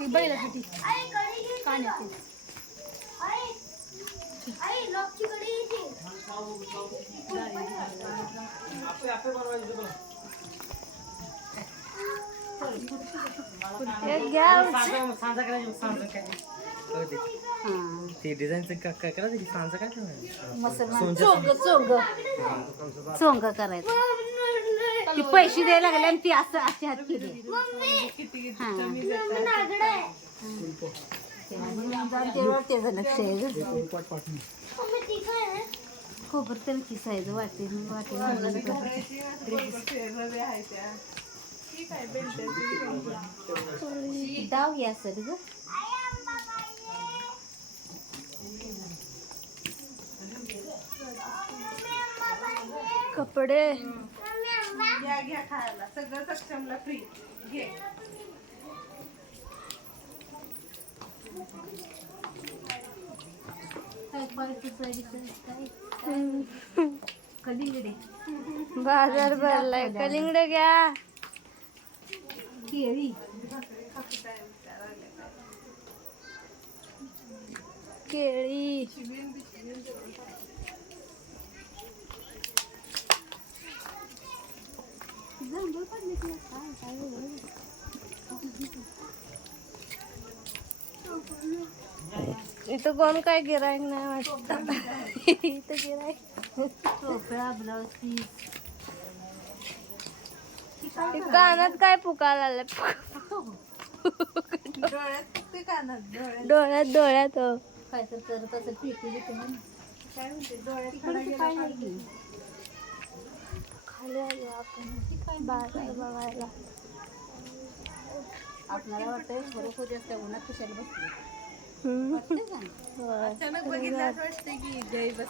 ती बैलासाठी कानाची ते डिझाईनचं काय करायचं की सांजा काय चोंग करायचं ती पैसे द्यायला लागले आणि ती असं अशी हात केली त्याचं लक्ष आहे खोबर तर किसायचं वाटी डाव घ्या सर ग कपडे घ्या खायला सगळं सक्षमला फ्री घे कलिंगडे बाजार भरलाय कलिंगड घ्या केळी केळी इथं कोण काय गिरायक नाही वाटत इथं गिरायक टोपळा ब्लाऊज पीस कानात काय पुकायला आलं डोळ्यात हो काय तर करत असेल पेटी देते म्हणून काय म्हणते डोळ्यात काय नाही खाली आलो आपण बाजार बघायला आपल्याला वाटतंय खरोखर जास्त उन्हात कशाला बसली हम्म. वाटतंय का? होय. अचानक बघितलं असं वाटतं की जय बस